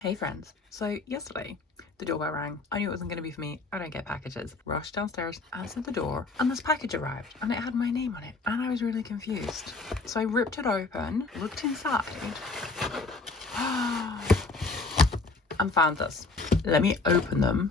Hey friends, so yesterday the doorbell rang. I knew it wasn't going to be for me. I don't get packages. Rushed downstairs, answered the door, and this package arrived and it had my name on it, and I was really confused. So I ripped it open, looked inside, and found this. Let me open them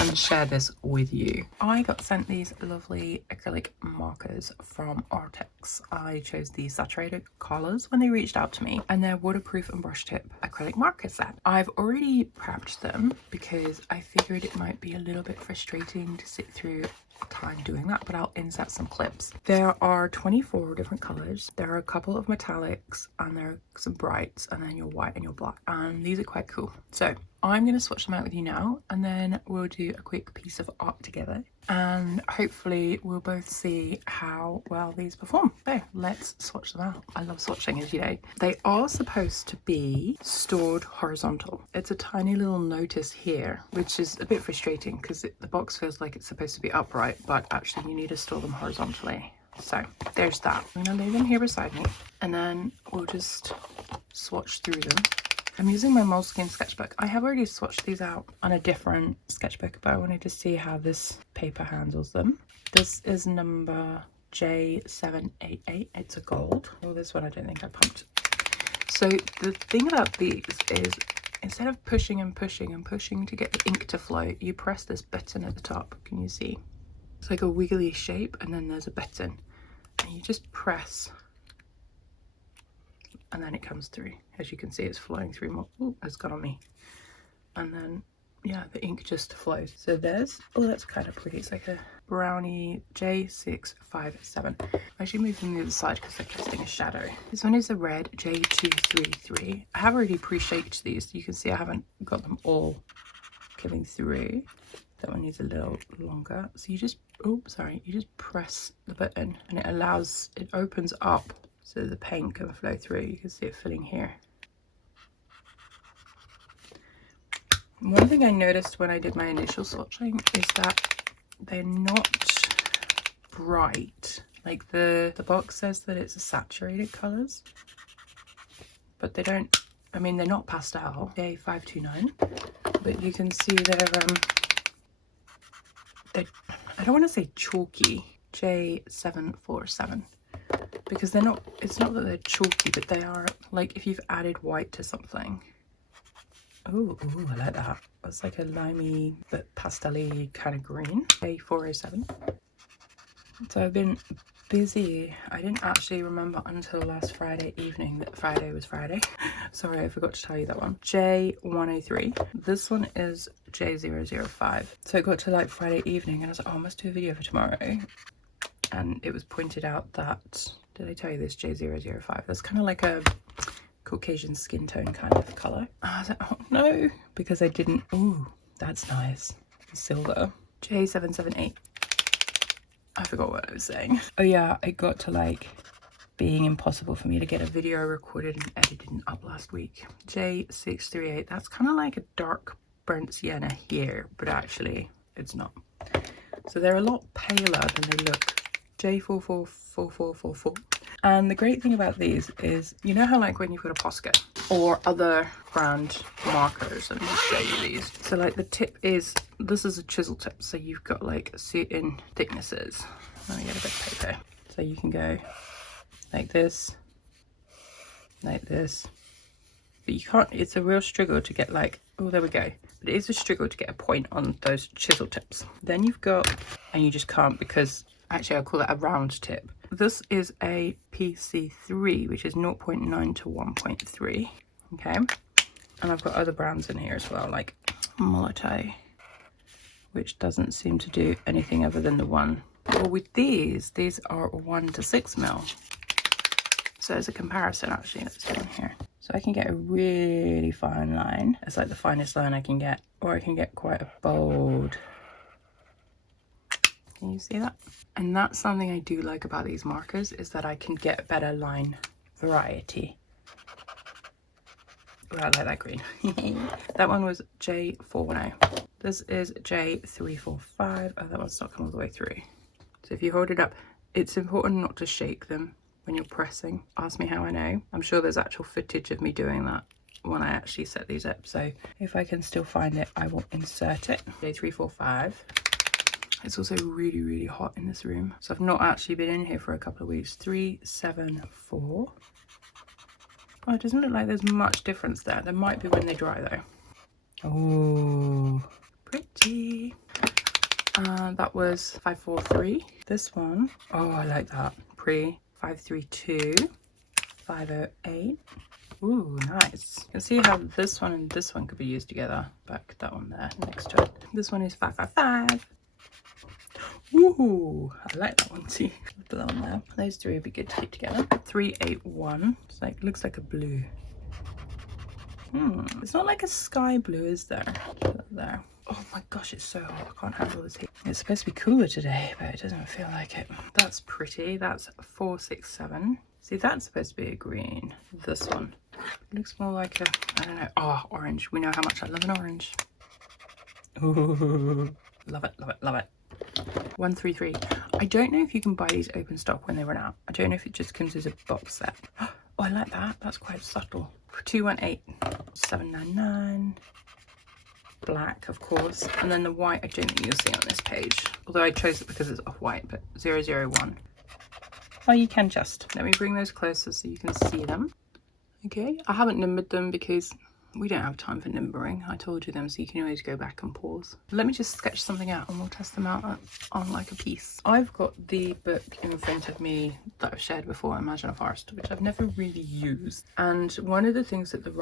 and share this with you. I got sent these lovely acrylic markers from Arrtx. I chose the saturated colours when they reached out to me, and they're waterproof and brush tip acrylic marker set. I've already prepped them because I figured it might be a little bit frustrating to sit through time doing that, but I'll insert some clips. There are 24 different colors. There are a couple of metallics and there are some brights, and then your white and your black, and these are quite cool. So I'm going to swatch them out with you now, and then we'll do a quick piece of art together, and hopefully we'll both see how well these perform. So let's swatch them out. I love swatching, as you know. They are supposed to be stored horizontal. It's a tiny little notice here, which is a bit frustrating because the box feels like it's supposed to be upright, but actually you need to store them horizontally. So there's that. I'm going to leave them here beside me, and then we'll just swatch through them. I'm using my Moleskine sketchbook. I have already swatched these out on a different sketchbook, but I wanted to see how this paper handles them. This is number J788. It's a gold. Oh, this one I don't think I pumped. So the thing about these is, instead of pushing and pushing and pushing to get the ink to flow, you press this button at the top. Can you see? It's like a wiggly shape, and then there's a button, and you just press, and then it comes through. As you can see, it's flowing through more. Oh, it's got on me. And then, yeah, the ink just flows. So there's, oh, that's kind of pretty. It's like a brownie J657. I actually moved them to the other side because they're casting a shadow. This one is a red J233. I have already pre-shaped these. You can see I haven't got them all coming through. That one needs a little longer. So you just, oh, sorry, you just press the button and it opens up so the paint can flow through. You can see it filling here. One thing I noticed when I did my initial swatching is that they're not bright. Like the box says that it's a saturated colours, but they don't, I mean, they're not pastel. J529, but you can see they're I don't want to say chalky, J747, because they're not, it's not that they're chalky, but they are like if you've added white to something. Oh, I like that. It's like a limey but pastel-y kind of green. J407. So I've been busy. I didn't actually remember until last Friday evening that Friday was Friday. Sorry, I forgot to tell you that one. J103. This one is J005. So I got to like Friday evening and I was like, oh, I must do a video for tomorrow. And it was pointed out that, did I tell you this? J005. That's kind of like a Caucasian skin tone kind of colour. I was like, oh no, because I didn't. Oh, that's nice. Silver. J778. I forgot what I was saying. Oh yeah, it got to like being impossible for me to get a video recorded and edited and up last week. J638. That's kind of like a dark burnt sienna here, but actually it's not. So they're a lot paler than they look. J444444. And the great thing about these is, you know how like when you've got a Posca or other brand markers, let me just show you these. So like the tip is, this is a chisel tip, so you've got like certain thicknesses. Let me get a bit of paper. So you can go like this, but you can't, it's a real struggle to get like, oh, there we go. But it is a struggle to get a point on those chisel tips. Then you've got, and you just can't, because actually I'll call it a round tip. This is a PC3, which is 0.9 to 1.3. Okay. And I've got other brands in here as well, like Molotai, which doesn't seem to do anything other than the one. Well, with these are 1 to 6 mil. So there's a comparison actually that's going here. So I can get a really fine line. It's like the finest line I can get, or I can get quite a bold. Can you see that? And that's something I do like about these markers, is that I can get a better line variety. Oh, I like that green. That one was J410. This is J345. Oh, that one's not come all the way through. So if you hold it up, it's important not to shake them when you're pressing. Ask me how I know. I'm sure there's actual footage of me doing that. when I actually set these up. So if I can still find it, I will insert it. Day 3, 4, 5. It's also really, really hot in this room. So I've not actually been in here for a couple of weeks. 3, 7, 4. Oh, it doesn't look like there's much difference there. There might be when they dry though. Oh, pretty. That was 5, 4, 3. This one, oh, I like that. Pre 5, 3, 2. 5, 0, 8. Ooh, nice. You can see how this one and this one could be used together. Back that one there next to it. This one is 5, 5, 5. Ooh, I like that one too. Put that one there. Those three would be good to keep together. 3, 8, 1. It's like, looks like a blue. It's not like a sky blue, is there? Put that there. Oh my gosh, it's so hot. I can't handle this heat. It's supposed to be cooler today, but it doesn't feel like it. That's pretty. That's 4, 6, 7. See, that's supposed to be a green. This one. It looks more like a, I don't know. Oh, orange. We know how much I love an orange. Ooh, love it, love it, love it. 1, 3, 3. I don't know if you can buy these open stock when they run out. I don't know if it just comes as a box set. Oh, I like that. That's quite subtle. 2, 1, 8. 7, 9, 9. Black, of course. And then the white, I don't think you'll see on this page. Although I chose it because it's off-white, but 0, 0, 1. Oh, you can just. Let me bring those closer so you can see them. Okay, I haven't numbered them because we don't have time for numbering. I told you them, so you can always go back and pause. Let me just sketch something out and we'll test them out on like a piece. I've got the book in front of me that I've shared before, Imagine a Forest, which I've never really used. And one of the things that the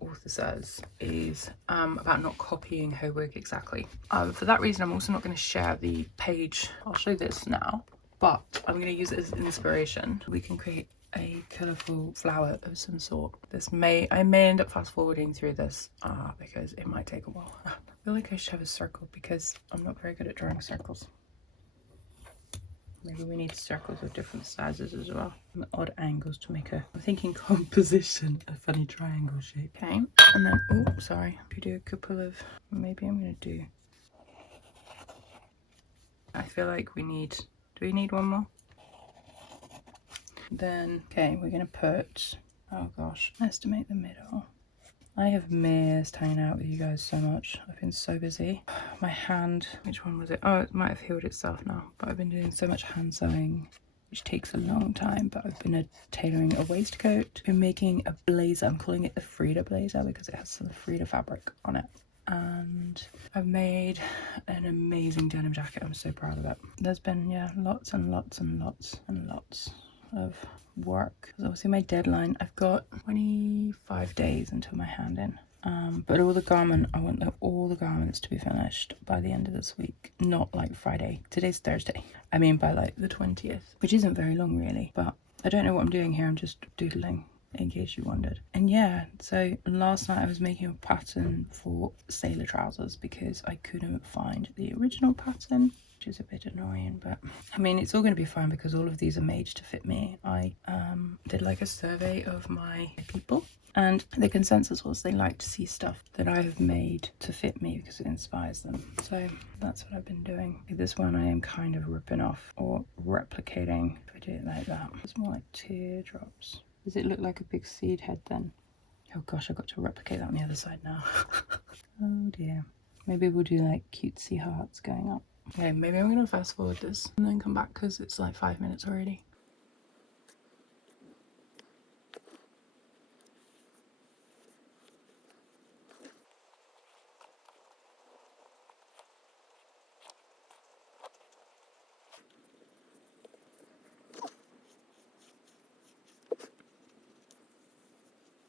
author says is about not copying her work exactly. For that reason, I'm also not going to share the page. I'll show this now, but I'm going to use it as inspiration. We can create a colourful flower of some sort. I may end up fast forwarding through this because it might take a while. I feel like I should have a circle because I'm not very good at drawing circles. Maybe we need circles of different sizes as well, and odd angles to make I'm thinking composition, a funny triangle shape. Okay, and then, oh, sorry, if you do a couple of, maybe I'm going to do, I feel like do we need one more? Then, okay, we're going to put, oh gosh, estimate the middle. I have missed hanging out with you guys so much. I've been so busy. My hand, which one was it? Oh, it might have healed itself now, but I've been doing so much hand sewing, which takes a long time, but I've been tailoring a waistcoat. Been making a blazer. I'm calling it the Frida blazer because it has some Frida fabric on it. And I've made an amazing denim jacket. I'm so proud of it. There's been, yeah, lots and lots and lots and lots of work. Obviously my deadline, I've got 25 days until my hand in. But I want all the garments to be finished by the end of this week, not like Friday. Today's Thursday. I mean by like the 20th, which isn't very long really, but I don't know what I'm doing here. I'm just doodling, in case you wondered. And yeah, so last night I was making a pattern for sailor trousers because I couldn't find the original pattern, which is a bit annoying, but I mean it's all going to be fine because all of these are made to fit me. I did like a survey of my people, and the consensus was they like to see stuff that I have made to fit me because it inspires them. So that's what I've been doing. This one I am kind of ripping off or replicating. If I do it like that, it's more like teardrops. Does it look like a big seed head then? Oh gosh, I've got to replicate that on the other side now. Oh dear. Maybe we'll do like cutesy hearts going up. Okay, maybe I'm going to fast forward this and then come back because it's like 5 minutes already.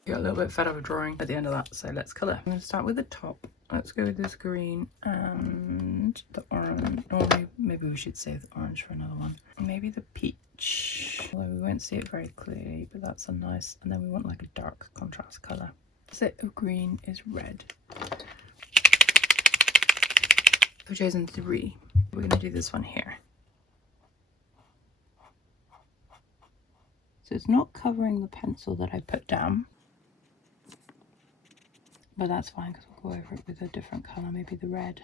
Got a little bit fed up of drawing at the end of that, so let's colour. I'm going to start with the top. Let's go with this green and the orange. Or maybe we should save the orange for another one. Maybe the peach. Although we won't see it very clearly, but that's a nice. And then we want like a dark contrast colour. Set of green is red. I've chosen 3. We're going to do this one here. So it's not covering the pencil that I put down. But that's fine because we'll go over it with a different colour, maybe the red.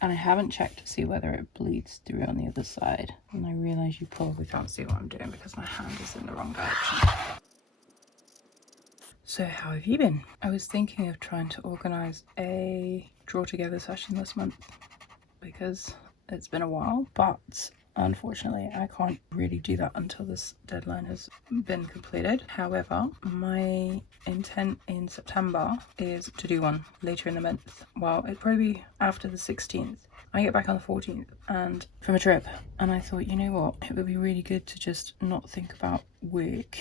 And I haven't checked to see whether it bleeds through on the other side. And I realise you probably can't see what I'm doing because my hand is in the wrong direction. So how have you been? I was thinking of trying to organise a draw together session this month because it's been a while, but unfortunately I can't really do that until this deadline has been completed. However, my intent in September is to do one later in the month. Well, it'd probably be after the 16th. I get back on the 14th and from a trip, and I thought, you know what, it would be really good to just not think about work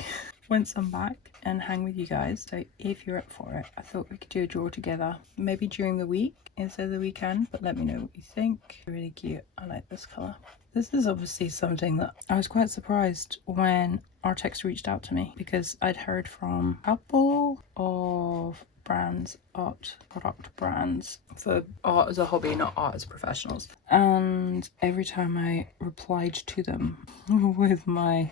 once I'm back and hang with you guys. So if you're up for it, I thought we could do a draw together, maybe during the week instead of the weekend, but let me know what you think. Really cute. I like this colour. This is obviously something that I was quite surprised when Arrtx reached out to me, because I'd heard from a couple of brands, art product brands, for art as a hobby, not art as professionals, and every time I replied to them with my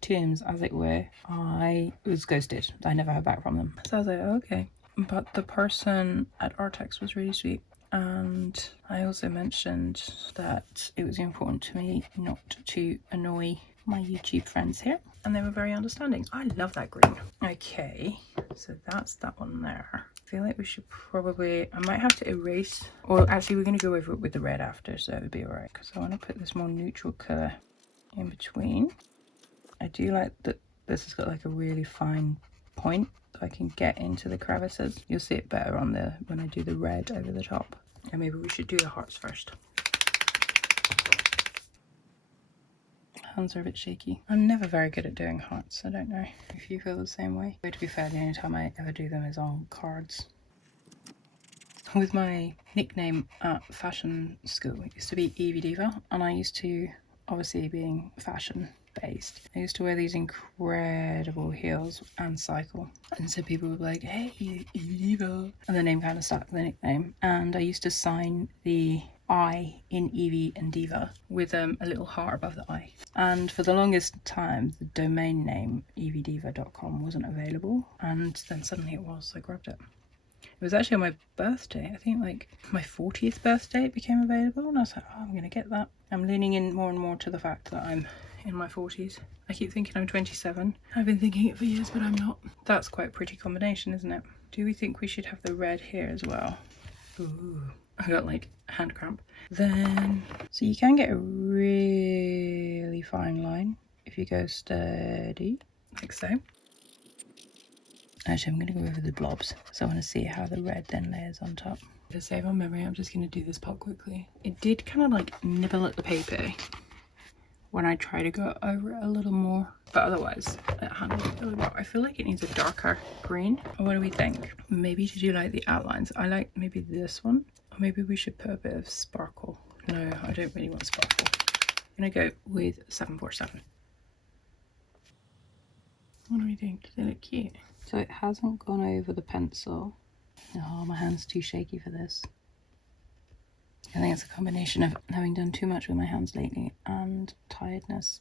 terms, as it were, I was ghosted. I never heard back from them. So I was like, okay. But the person at Arrtx was really sweet, and I also mentioned that it was important to me not to annoy my YouTube friends here, and they were very understanding. I love that green. Okay, so that's that one there. I feel like we should probably, I might have to erase, or actually we're going to go over it with the red after, so it would be alright, because I want to put this more neutral colour in between. I do like that this has got like a really fine point, so I can get into the crevices. You'll see it better on the, when I do the red over the top. And maybe we should do the hearts first. Hands are a bit shaky. I'm never very good at doing hearts. I don't know if you feel the same way. But to be fair, the only time I ever do them is on cards. With my nickname at fashion school, it used to be Evie Diva, and I used to, obviously being fashion based, I used to wear these incredible heels and cycle, and so people would be like, hey, Evie Diva, and the name kind of stuck, the nickname. And I used to sign the I in Evie and Diva with a little heart above the I. And for the longest time, the domain name eviediva.com wasn't available, and then suddenly it was, so I grabbed it. It was actually on my birthday, I think like my 40th birthday it became available, and I was like, oh, I'm gonna get that. I'm leaning in more and more to the fact that I'm in my 40s. I keep thinking I'm 27. I've been thinking it for years, but I'm not. That's quite a pretty combination, isn't it? Do we think we should have the red here as well? Ooh, I got like hand cramp. Then, so you can get a really fine line if you go steady, like so. Actually, I'm going to go over the blobs, so I want to see how the red then layers on top. To save on memory, I'm just going to do this part quickly. It did kind of like nibble at the paper when I try to go over it a little more, but otherwise it handled it really well. I feel like it needs a darker green. What do we think? Maybe to do like the outlines, I like maybe this one, or maybe we should put a bit of sparkle. No, I don't really want sparkle. I'm going to go with 747. What do we think? Does it look cute? So it hasn't gone over the pencil. Oh, my hand's too shaky for this. I think it's a combination of having done too much with my hands lately and tiredness.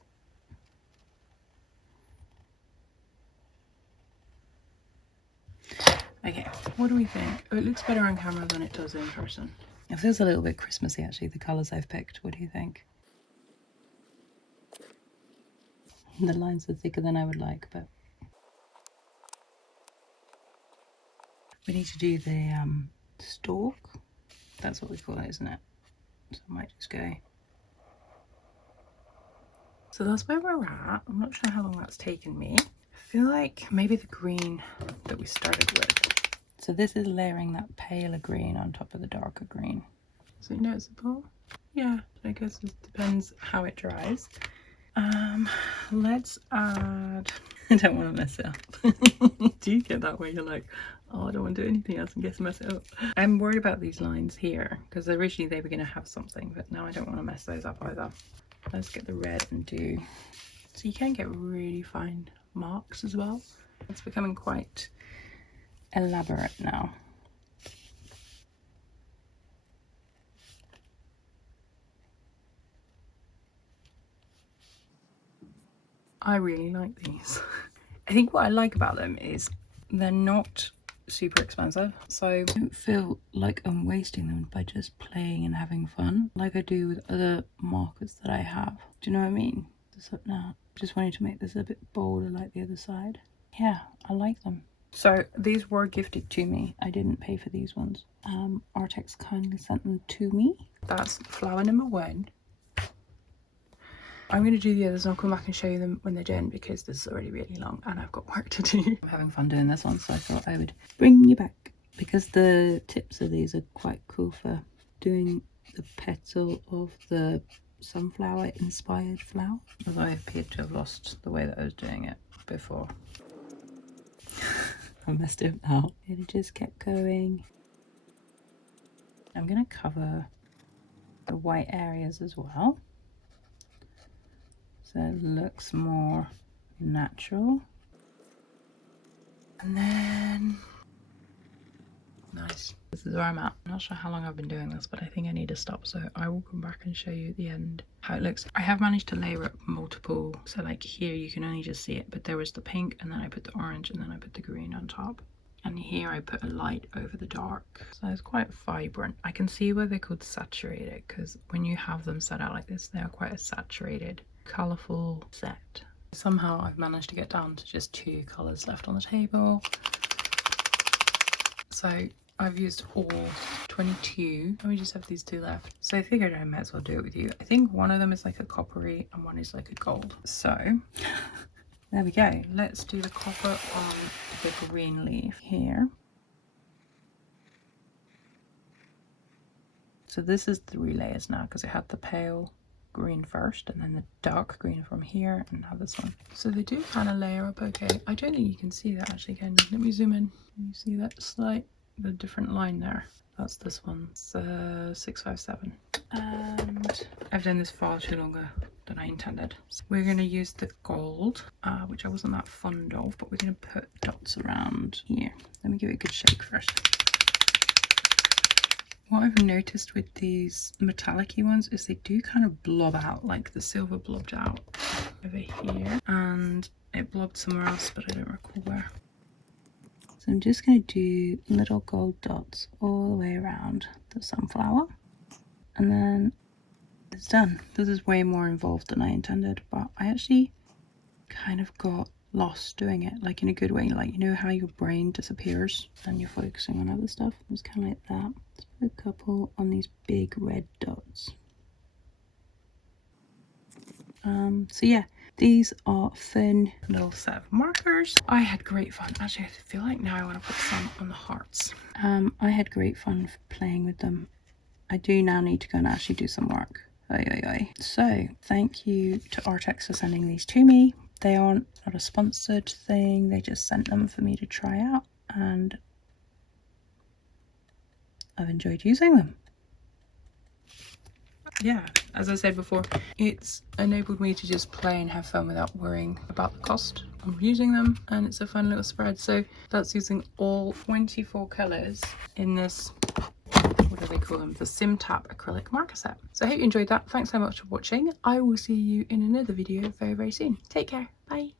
Okay, what do we think? Oh, it looks better on camera than it does in person. It feels a little bit Christmassy actually, the colours I've picked. What do you think? The lines are thicker than I would like, but we need to do the stalk. That's what we call it, isn't it? So I might just go. So that's where we're at. I'm not sure how long that's taken me. I feel like maybe the green that we started with. So this is layering that paler green on top of the darker green. Is it noticeable? Yeah, I guess it depends how it dries. Let's add, I don't want to mess it up. Do you get that way? You're like, oh, I don't want to do anything else and guess mess it up. I'm worried about these lines here because originally they were going to have something, but now I don't want to mess those up either. Let's get the red and do, so you can get really fine marks as well. It's becoming quite elaborate now. I really like these. I think what I like about them is they're not super expensive, so I don't feel like I'm wasting them by just playing and having fun like I do with other markers that I have. Do you know what I mean? This up now. Just wanted to make this a bit bolder like the other side. Yeah, I like them. So these were gifted to me. I didn't pay for these ones. Arrtx kindly sent them to me. That's flower number 1. I'm going to do the others and I'll come back and show you them when they're done because this is already really long and I've got work to do. I'm having fun doing this one, so I thought I would bring you back because the tips of these are quite cool for doing the petal of the sunflower inspired flower. Although I appeared to have lost the way that I was doing it before. I messed it up now. It just kept going. I'm going to cover the white areas as well, so it looks more natural. And then, nice. This is where I'm at. I'm not sure how long I've been doing this, but I think I need to stop, so I will come back and show you at the end how it looks. I have managed to layer up multiple, so like here you can only just see it, but there was the pink and then I put the orange and then I put the green on top. And here I put a light over the dark, so it's quite vibrant. I can see why they're called saturated, because when you have them set out like this, they are quite a saturated, colourful set. Somehow I've managed to get down to just 2 colours left on the table. So I've used all 22, and we just have these 2 left. So I figured I might as well do it with you. I think one of them is like a coppery and one is like a gold. So there we go. Let's do the copper on the green leaf here. So this is 3 layers now because it had the pale green first and then the dark green from here and now this one. So they do kind of layer up okay. I don't think you can see that actually. Again, let me zoom in. You see that the different line there? That's this one. It's 657. And I've done this far too longer than I intended. So we're going to use the gold, which I wasn't that fond of, but we're going to put dots around here. Let me give it a good shake first. What I've noticed with these metallic-y ones is they do kind of blob out, like the silver blobbed out over here and it blobbed somewhere else, but I don't recall where. So I'm just going to do little gold dots all the way around the sunflower and then it's done. This is way more involved than I intended, but I actually kind of got lost doing it, like in a good way. Like, you know how your brain disappears and you're focusing on other stuff? It was kind of like that. Let's put a couple on these big red dots. So yeah, these are fun little set of markers. I had great fun. Actually, I feel like now I want to put some on the hearts. I had great fun playing with them. I do now need to go and actually do some work. So thank you to Arrtx for sending these to me. They aren't not a sponsored thing, they just sent them for me to try out and I've enjoyed using them. Yeah, as I said before, it's enabled me to just play and have fun without worrying about the cost of using them, and it's a fun little spread. So that's using all 24 colours in this, what do they call them, the Simptap acrylic marker set. So I hope you enjoyed that. Thanks so much for watching. I will see you in another video very, very soon. Take care. Bye.